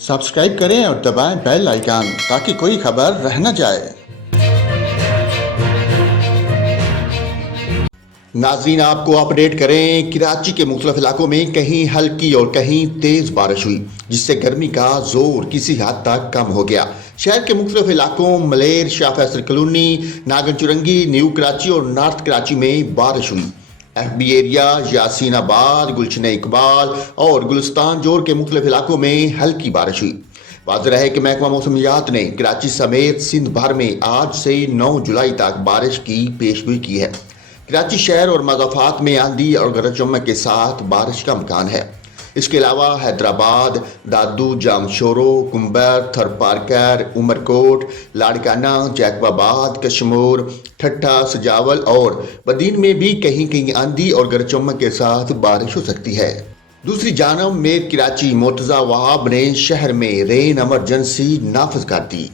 Subscribe करें और दबाएं बेल आइकन ताकि कोई खबर रह न जाए। नाज़रीन, आपको अपडेट करें, कराची के मुख्तलिफ इलाकों में कहीं हल्की और कहीं तेज़ बारिश हुई, जिससे गर्मी का जोर किसी हद तक कम हो गया। शहर के मुख्तलिफ इलाकों मलेर, शाह फैसल कॉलोनी, नागन चुरंगी, न्यू कराची और नॉर्थ कराची में बारिश हुई। FB एरिया, यासीनाबाद, गुलशन इकबाल और गुलिस्तान जोर के मुख्तलिफ इलाकों में हल्की बारिश हुई। वाज़ेह है कि महकमा मौसमियात ने कराची समेत सिंध भर में आज से 9 जुलाई तक बारिश की पेशगोई की है। कराची शहर और मज़ाफ़ात में आंधी और गरज चमक के साथ बारिश का इम्कान है। इसके अलावा हैदराबाद, दादू, जामशोरो, कुंबर, थरपारकर, उमरकोट, लाड़काना, जैकबाबाद, कश्मीर, ठट्ठा, सजावल और बदीन में भी कहीं कहीं आंधी और गरज चमक के साथ बारिश हो सकती है। दूसरी जानब मेयर कराची मुर्तज़ा वहाब ने शहर में रेन एमरजेंसी नाफिज कर दी।